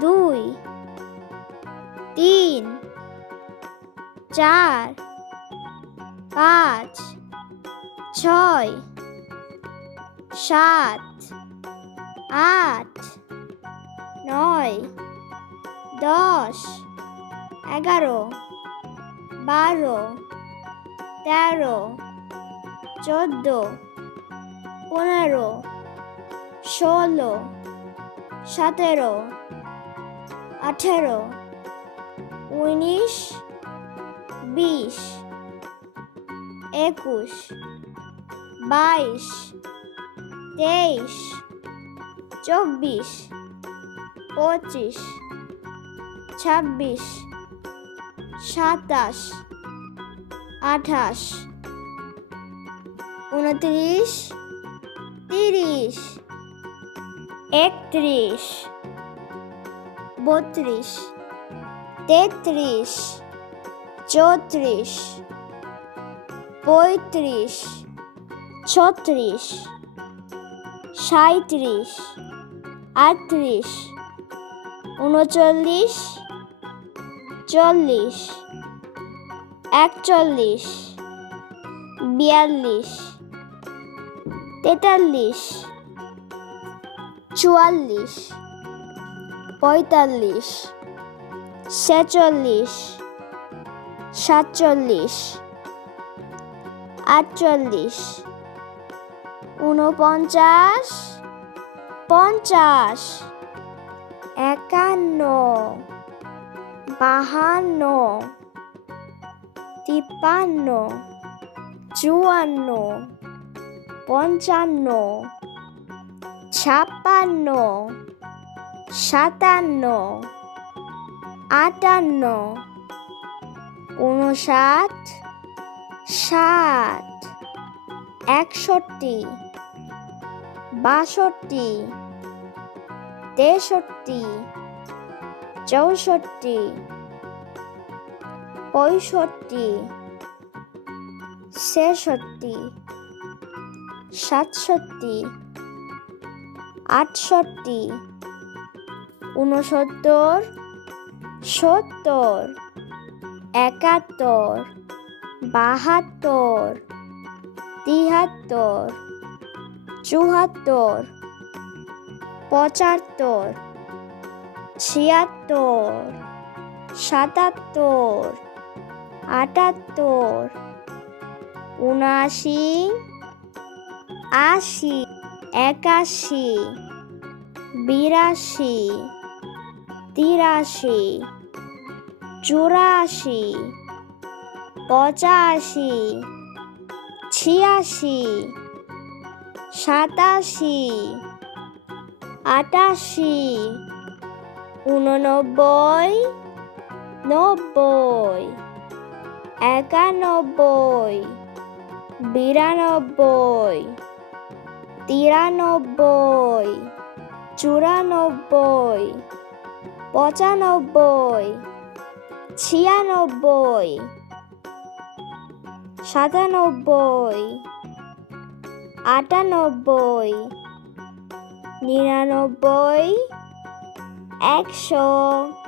2 3 4 5 6 7 8 9 10 11 12 13 14 15 16 17 18 19 20 21 22 23 24 25 26 27 28 29 30 31 32 33 34 35 36 37 38 39 40 41 42 43 44 45 46 47 48 49 50 51 52 53 54 55 56 57 58 59 60 61 62 63 64 65 66 67 68 69 70 71 72 73 74 75 76 77 78 79 80 81 82 83 84 85 86 87 88 89 90 91 92 93 94 95 96 97 98 99 100